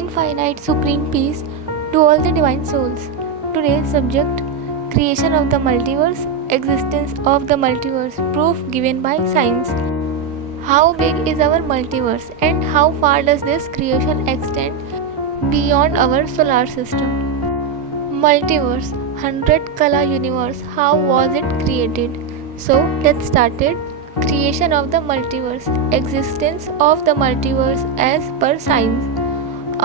infinite supreme peace to all the divine souls. Today's subject: creation of the multiverse, existence of the multiverse, proof given by science. How big is our multiverse and how far does this creation extend beyond our solar system? Multiverse, 100 Kala universe, how was it created? So let's start it. Creation of the multiverse, existence of the multiverse as per science.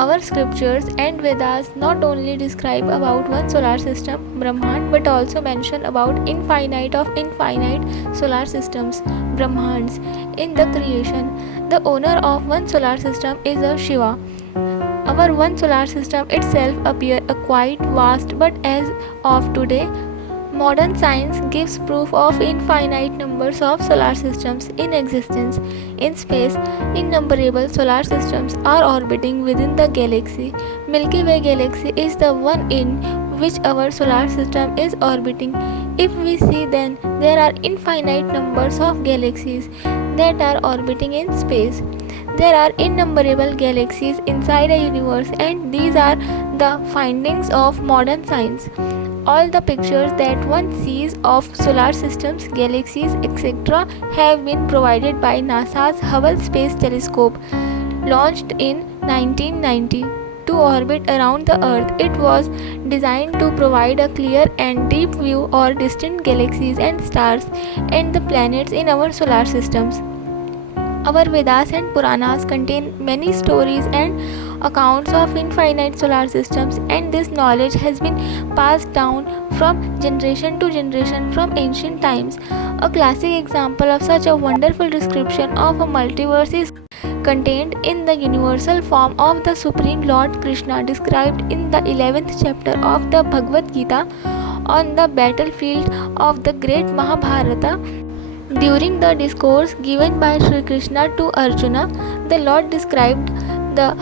Our scriptures and Vedas not only describe about one solar system, Brahmand, but also mention about infinite of infinite solar systems, Brahmands, in the creation. The owner of one solar system is a Shiva. Our one solar system itself appears quite vast, but as of today, modern science gives proof of infinite numbers of solar systems in existence. In space, innumerable solar systems are orbiting within the galaxy. Milky Way galaxy is the one in which our solar system is orbiting. If we see, then there are infinite numbers of galaxies that are orbiting in space. There are innumerable galaxies inside a universe, and these are the findings of modern science. All the pictures that one sees of solar systems, galaxies, etc. have been provided by NASA's Hubble Space Telescope, launched in 1990 to orbit around the Earth. It was designed to provide a clear and deep view of distant galaxies and stars and the planets in our solar systems. Our Vedas and Puranas contain many stories and accounts of infinite solar systems, and this knowledge has been passed down from generation to generation from ancient times. A classic example of such a wonderful description of a multiverse is contained in the universal form of the Supreme Lord Krishna, described in the 11th chapter of the Bhagavad Gita on the battlefield of the great Mahabharata. During the discourse given by Sri Krishna to Arjuna, the Lord described the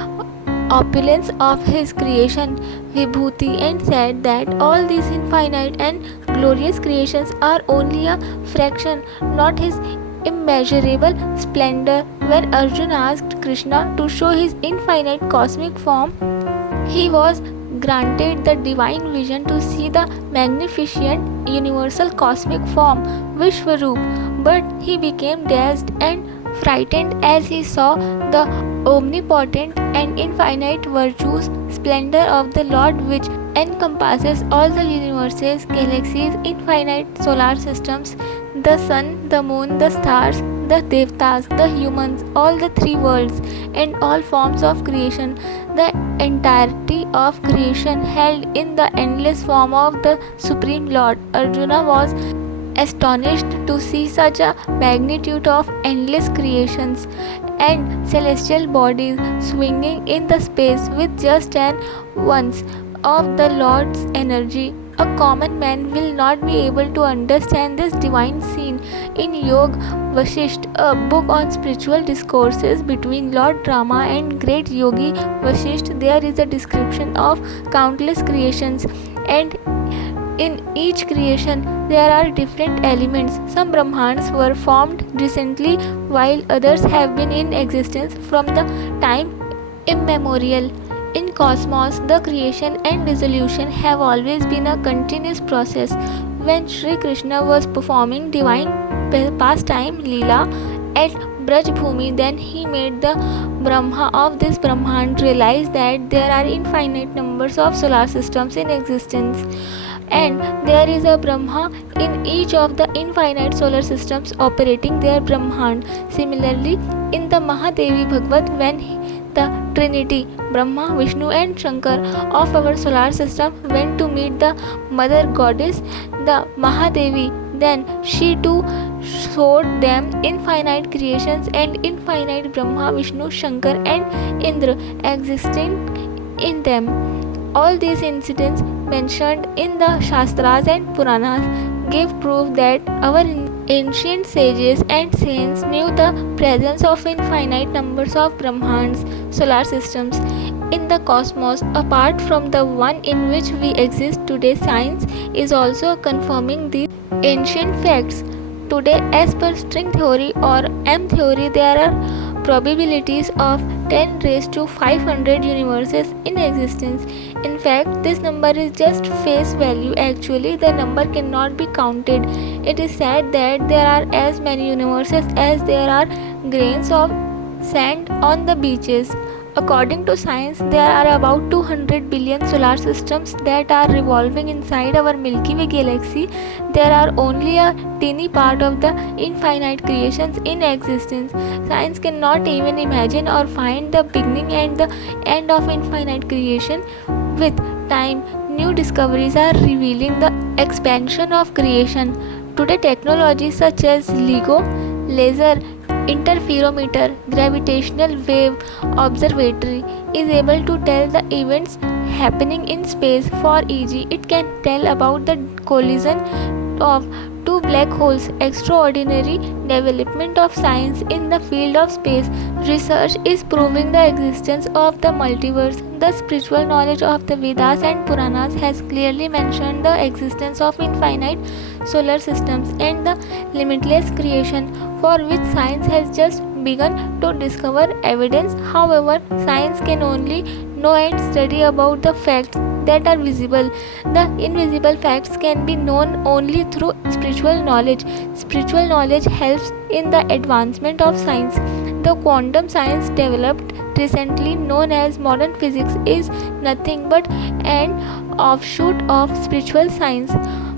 opulence of his creation, Vibhuti, and said that all these infinite and glorious creations are only a fraction, not his immeasurable splendor. When Arjuna asked Krishna to show his infinite cosmic form, he was granted the divine vision to see the magnificent universal cosmic form, Vishwaroop, but he became dazed and frightened as he saw the omnipotent and infinite virtues, splendor of the Lord, which encompasses all the universes, galaxies, infinite solar systems, the sun, the moon, the stars, the devtas, the humans, all the three worlds, and all forms of creation. The entirety of creation held in the endless form of the Supreme Lord. Arjuna was astonished to see such a magnitude of endless creations and celestial bodies swinging in the space with just an ounce of the Lord's energy. A common man will not be able to understand this divine scene. In Yog Vasisht, a book on spiritual discourses between Lord Rama and great yogi Vasisht, there is a description of countless creations, and in each creation there are different elements. Some Brahmands were formed recently, while others have been in existence from the time immemorial. In cosmos, the creation and dissolution have always been a continuous process. When Sri Krishna was performing divine pastime Leela at Braj Bhumi, then he made the Brahma of this Brahmand realize that there are infinite numbers of solar systems in existence, and there is a Brahma in each of the infinite solar systems operating their Brahmand. Similarly, in the Mahadevi Bhagavad, when the Trinity, Brahma, Vishnu and Shankar of our solar system went to meet the mother goddess, the Mahadevi, then she too showed them infinite creations and infinite Brahma, Vishnu, Shankar and Indra existing in them. All these incidents mentioned in the Shastras and Puranas give proof that our ancient sages and saints knew the presence of infinite numbers of Brahmands, solar systems, in the cosmos. Apart from the one in which we exist today, science is also confirming these ancient facts. Today, as per string theory or M theory, there are probabilities of 10 raised to 500 universes in existence. In fact, this number is just face value. Actually, the number cannot be counted. It is said that there are as many universes as there are grains of sand on the beaches. According to science, there are about 200 billion solar systems that are revolving inside our Milky Way galaxy. There are only a teeny part of the infinite creations in existence. Science cannot even imagine or find the beginning and the end of infinite creation. With time, new discoveries are revealing the expansion of creation. Today, technologies such as LIGO, laser interferometer, gravitational wave observatory is able to tell the events happening in space. For e.g., it can tell about the collision of two black holes. Extraordinary development of science in the field of space research is proving the existence of the multiverse. The spiritual knowledge of the Vedas and Puranas has clearly mentioned the existence of infinite solar systems and the limitless creation, for which science has just begun to discover evidence. However, science can only know and study about the facts that are visible. The invisible facts can be known only through spiritual knowledge. Spiritual knowledge helps in the advancement of science. The quantum science developed recently, known as modern physics, is nothing but an offshoot of spiritual science.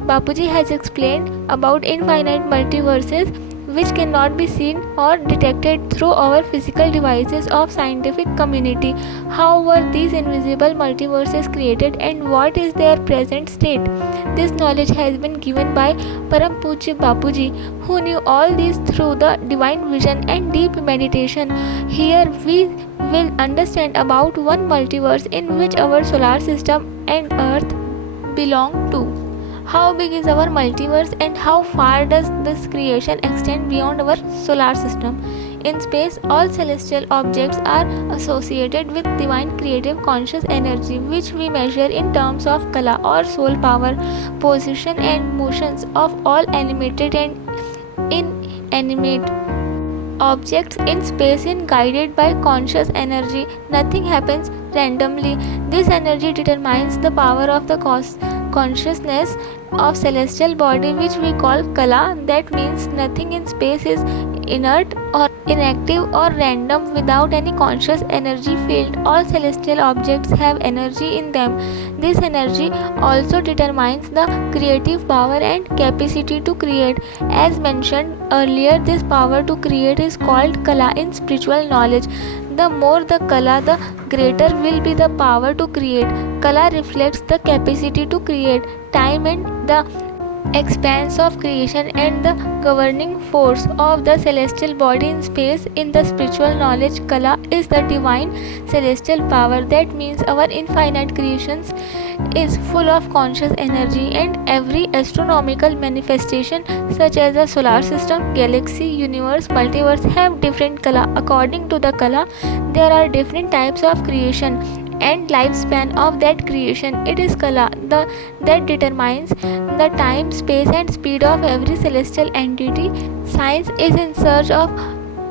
Bapuji has explained about infinite multiverses which cannot be seen or detected through our physical devices of scientific community. How were these invisible multiverses created and what is their present state? This knowledge has been given by Param Pujya Bapuji, who knew all this through the divine vision and deep meditation. Here we will understand about one multiverse in which our solar system and earth belong to. How big is our multiverse and how far does this creation extend beyond our solar system? In space, all celestial objects are associated with divine creative conscious energy, which we measure in terms of kala or soul power. Position and motions of all animated and inanimate objects in space is guided by conscious energy. Nothing happens randomly. This energy determines the power of the consciousness of celestial body, which we call kala. That means nothing in space is inert or inactive or random without any conscious energy field. All celestial objects have energy in them. This energy also determines the creative power and capacity to create. As mentioned earlier, this power to create is called kala in spiritual knowledge. The more the kala, the greater will be the power to create. Kala reflects the capacity to create, time and the expanse of creation and the governing force of the celestial body in space. In the spiritual knowledge, kala is the divine celestial power. That means our infinite creations is full of conscious energy, and every astronomical manifestation such as the solar system, galaxy, universe, multiverse have different kala. According to the kala, there are different types of creation and lifespan of that creation. It is kala that determines the time, space and speed of every celestial entity. Science is in search of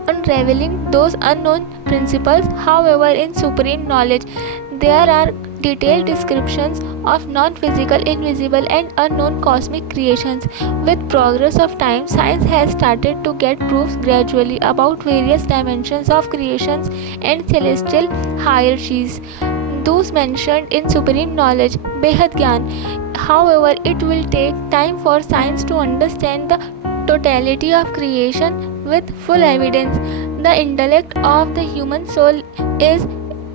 unraveling those unknown principles. However, in supreme knowledge, there are detailed descriptions of non-physical, invisible and unknown cosmic creations. With progress of time, science has started to get proofs gradually about various dimensions of creations and celestial hierarchies, those mentioned in supreme knowledge, Behad Gyan. However, it will take time for science to understand the totality of creation with full evidence. The intellect of the human soul is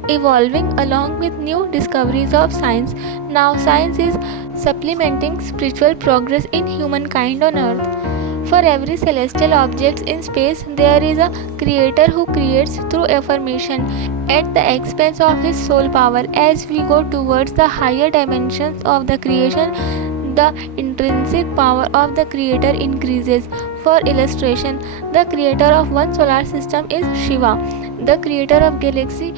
evolving along with new discoveries of science. Now, science is supplementing spiritual progress in humankind on earth. For every celestial object in space, there is a creator who creates through affirmation at the expense of his soul power. As we go towards the higher dimensions of the creation, the intrinsic power of the creator increases. For illustration, the creator of one solar system is Shiva. The creator of galaxy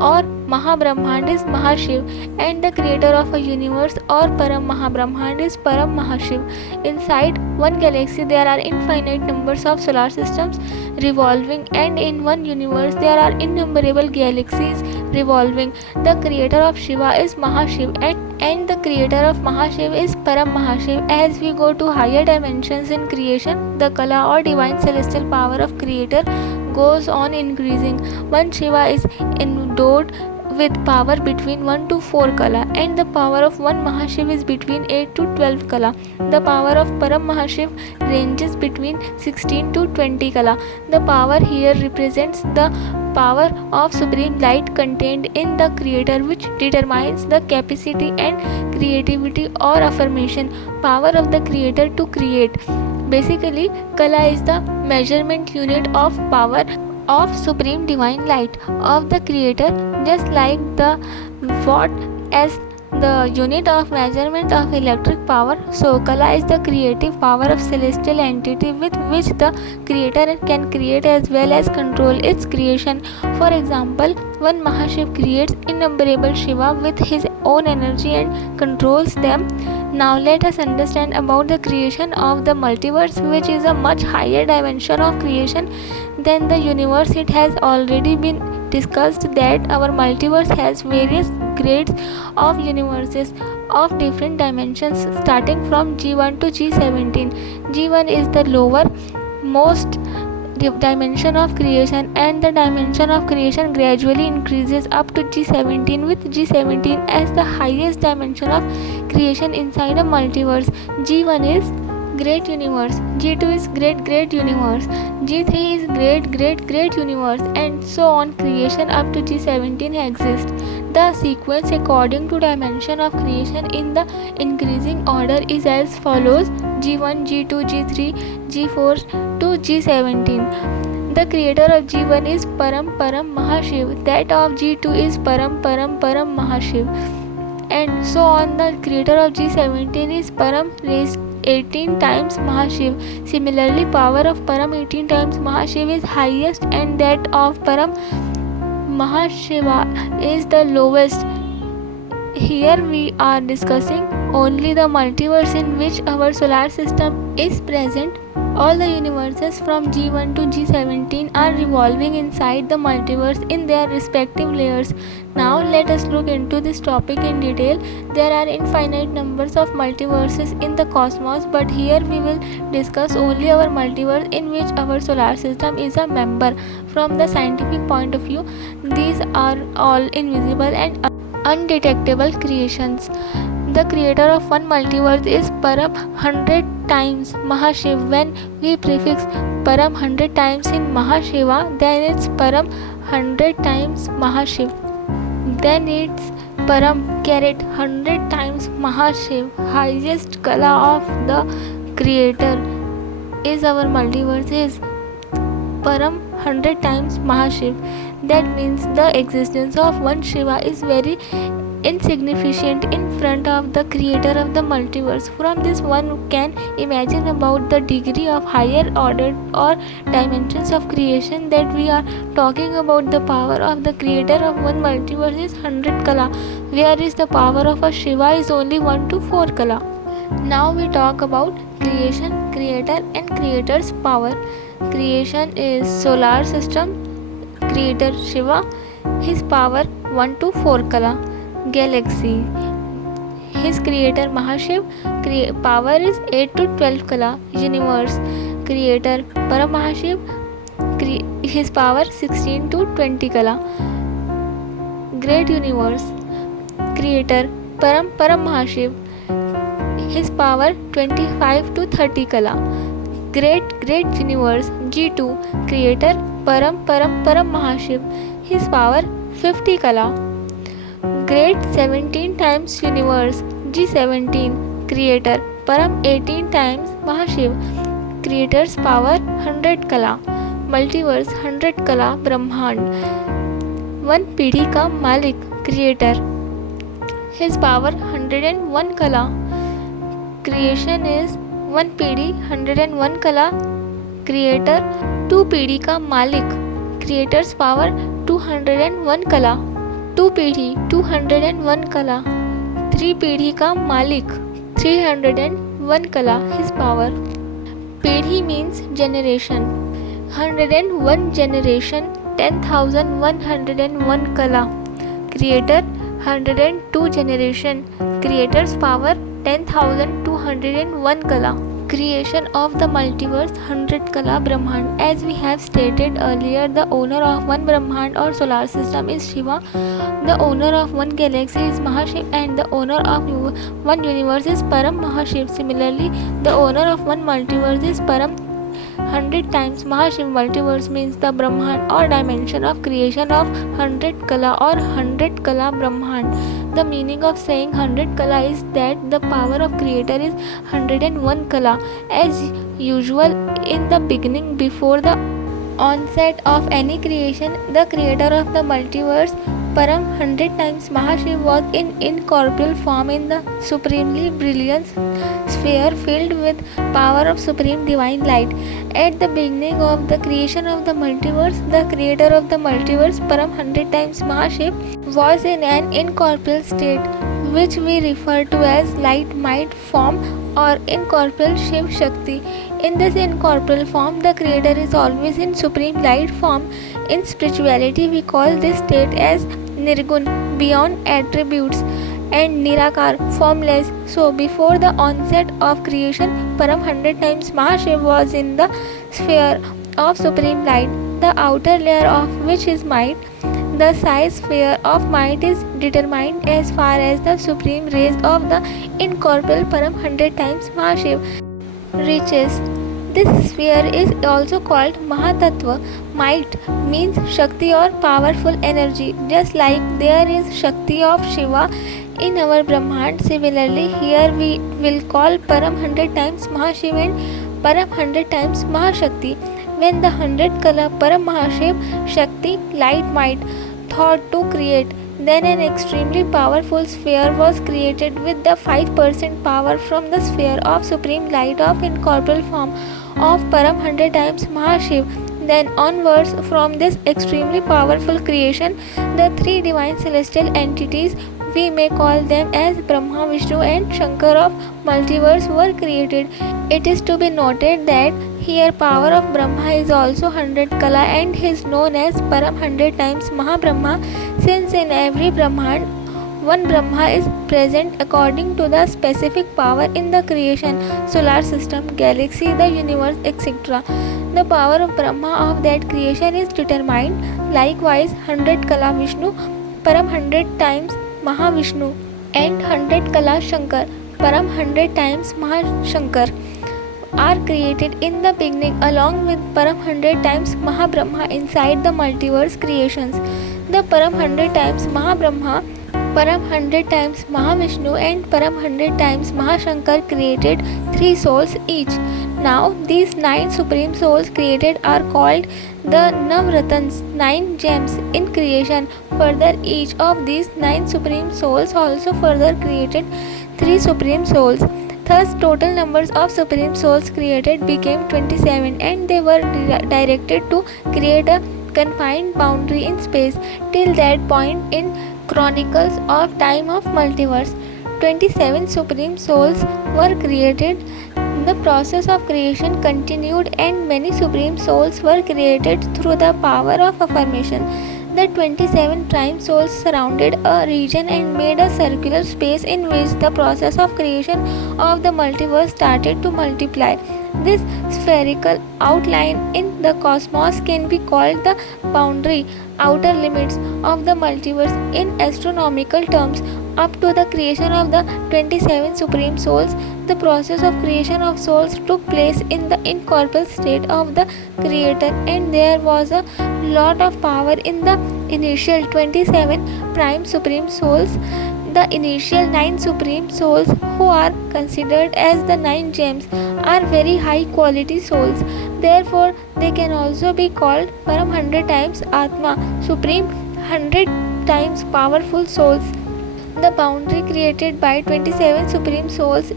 or Mahabrahmand is Mahashiv, and the creator of a universe or Param Mahabrahmand is Param Mahashiv. Inside one galaxy there are infinite numbers of solar systems revolving, and in one universe there are innumerable galaxies revolving. The creator of Shiva is Mahashiv, and the creator of Mahashiv is Param Mahashiv. As we go to higher dimensions in creation, the Kala or divine celestial power of creator goes on increasing. One Shiva is endowed with power between 1 to 4 Kala, and the power of one Mahashiv is between 8 to 12 Kala. The power of Param Mahashiv ranges between 16 to 20 Kala. The power here represents the power of supreme light contained in the creator, which determines the capacity and creativity or affirmation power of the creator to create. Basically, Kala is the measurement unit of power of supreme divine light of the creator, just like the watt as the unit of measurement of electric power. So Kala is the creative power of celestial entity with which the creator can create as well as control its creation. For example, one Mahashiv creates innumerable Shiva with his own energy and controls them. Now let us understand about the creation of the multiverse, which is a much higher dimension of creation than the universe. It has already been discussed that our multiverse has various grades of universes of different dimensions starting from G1 to G17. G1 is the lower most dimension of creation, and the dimension of creation gradually increases up to G17, with G17 as the highest dimension of creation inside a multiverse. G1 is great universe, G2 is great universe, G3 is great universe, and so on. Creation up to G17 exists. The sequence according to dimension of creation in the increasing order is as follows: G1, G2, G3, G4 to G17. The creator of G1 is Param Mahashiv, that of G2 is Param Mahashiv, and so on. The creator of G17 is Param raised 18 times Mahashiv. Similarly, power of Param 18 times Mahashiv is highest, and that of Param Mahashiva is the lowest. Here we are discussing only the multiverse in which our solar system is present. All the universes from G1 to G17 are revolving inside the multiverse in their respective layers. Now let us look into this topic in detail. There are infinite numbers of multiverses in the cosmos, but here we will discuss only our multiverse in which our solar system is a member. From the scientific point of view, these are all invisible and undetectable creations. The creator of one multiverse is Param 100 times Mahashiv. When we prefix Param 100 times in Mahashiva, then it's Param 100 times Mahashiv. Then it's Param 100 times Mahashiv. Highest Kala of the creator is our multiverse is Param 100 times Mahashiv. That means the existence of one Shiva is very insignificant in front of the creator of the multiverse. From this one can imagine about the degree of higher order or dimensions of creation that we are talking about. The power of the creator of one multiverse is 100 Kala, whereas the power of a Shiva is only 1 to 4 Kala. Now we talk about creation, creator and creator's power. Creation is solar system, creator Shiva, his power 1 to 4 Kala. Galaxy, his creator Mahashiv, power is 8 to 12 Kala. Universe, creator Paramahashiv, his power 16 to 20 Kala. Great universe, creator Param Mahashiv, his power 25 to 30 Kala. Great universe, G2, creator Param Mahashiv, his power 50 Kala. Great 17 times universe, G17, creator Param 18 times Mahashiv, creator's power 100 Kala. Multiverse 100 Kala Brahmand, one पीढ़ी का मालिक, creator, his power 101 Kala. Creation is one पीढ़ी 101 Kala. Creator 2 पीढ़ी का मालिक, creator's power 201 Kala. 2 पीढ़ी 201 कला, 3 पीढ़ी का मालिक 301 कला his power. पीढ़ी means generation, 101 generation 10,101 kala. Creator 102 generation, creator's power 10,201 kala. Creation of the multiverse 100 kala Brahmand. As we have stated earlier, the owner of one Brahmand or solar system is Shiva, the owner of one galaxy is Mahashiv, and the owner of one universe is Param Mahashiv. Similarly, the owner of one multiverse is Param 100 times Mahashiv. Multiverse means the Brahmand or dimension of creation of 100 kala or 100 kala Brahmand. The meaning of saying 100 kala is that the power of creator is 101 kala. As usual in the beginning, before the onset of any creation, the creator of the multiverse Param 100 times Mahashiv was in incorporeal form in the supremely brilliant sphere filled with power of supreme divine light. At the beginning of the creation of the multiverse, the creator of the multiverse Param 100 times Mahashiv was in an incorporeal state, which we refer to as light might form or incorporeal Shiv Shakti. In this incorporeal form, the creator is always in supreme light form. In spirituality, we call this state as Nirgun, beyond attributes, and Nirakar, formless. So before the onset of creation, Param 100 times Mahashiv was in the sphere of supreme light, the outer layer of which is might. The size sphere of might is determined as far as the supreme rays of the incorporeal Param 100 times Mahashiv reaches. This sphere is also called Mahatattva. Might means Shakti or powerful energy. Just like there is Shakti of Shiva in our Brahmand, similarly here we will call Param 100 times Mahashiv and Param 100 times Mahashakti. When the 100 kala Param Mahashiv Shakti light might thought to create, then an extremely powerful sphere was created with the 5% power from the sphere of supreme light of incorporeal form of Param 100 times Mahashiv. Then onwards from this extremely powerful creation, the three divine celestial entities, we may call them as Brahma, Vishnu and Shankar of multiverse, were created. It is to be noted that here power of Brahma is also 100 kala and is known as Param 100 times Mahabrahma, since in every Brahmand one Brahma is present according to the specific power in the creation, solar system, galaxy, the universe, etc. The power of Brahma of that creation is determined. Likewise, 100 kala Vishnu, Param 100 times Mahavishnu, and 100 kala Shankar, Param 100 times Mahashankar, are created in the beginning along with Param 100 times Mahabrahma inside the multiverse creations. The Param 100 times Mahabrahma, Param 100 times Mahavishnu and Param 100 times Mahashankar created 3 souls each. Now these 9 supreme souls created are called the Navratans, 9 gems in creation. Further, each of these 9 supreme souls also further created 3 supreme souls. Thus, total numbers of supreme souls created became 27, and they were directed to create a confined boundary in space. Till that point in chronicles of time of multiverse, 27 supreme souls were created. The process of creation continued and many supreme souls were created through the power of affirmation. The 27 prime souls surrounded a region and made a circular space in which the process of creation of the multiverse started to multiply. This spherical outline in the cosmos can be called the boundary, outer limits of the multiverse in astronomical terms. Up to the creation of the 27 supreme souls, the process of creation of souls took place in the incorporeal state of the creator, and there was a lot of power in the initial 27 prime supreme souls. The initial 9 supreme souls, who are considered as the 9 gems, are very high quality souls. Therefore, they can also be called Param 100 times Atma, supreme 100 times powerful souls. The boundary created by 27 supreme souls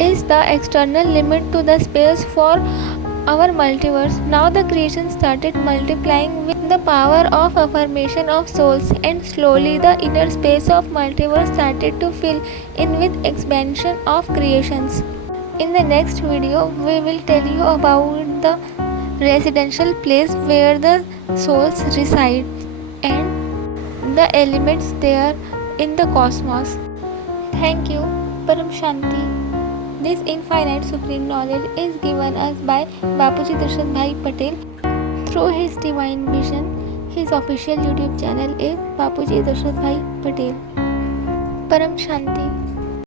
is the external limit to the space for our multiverse. Now the creation started multiplying with the power of affirmation of souls, and slowly the inner space of multiverse started to fill in with expansion of creations. In the next video, we will tell you about the residential place where the souls reside and the elements there in the cosmos. Thank you, Param Shanti. This infinite supreme knowledge is given us by bapujidashrathbhaipatel through his divine vision. His official YouTube channel is bapujidashrathbhaipatel. Param Shanti.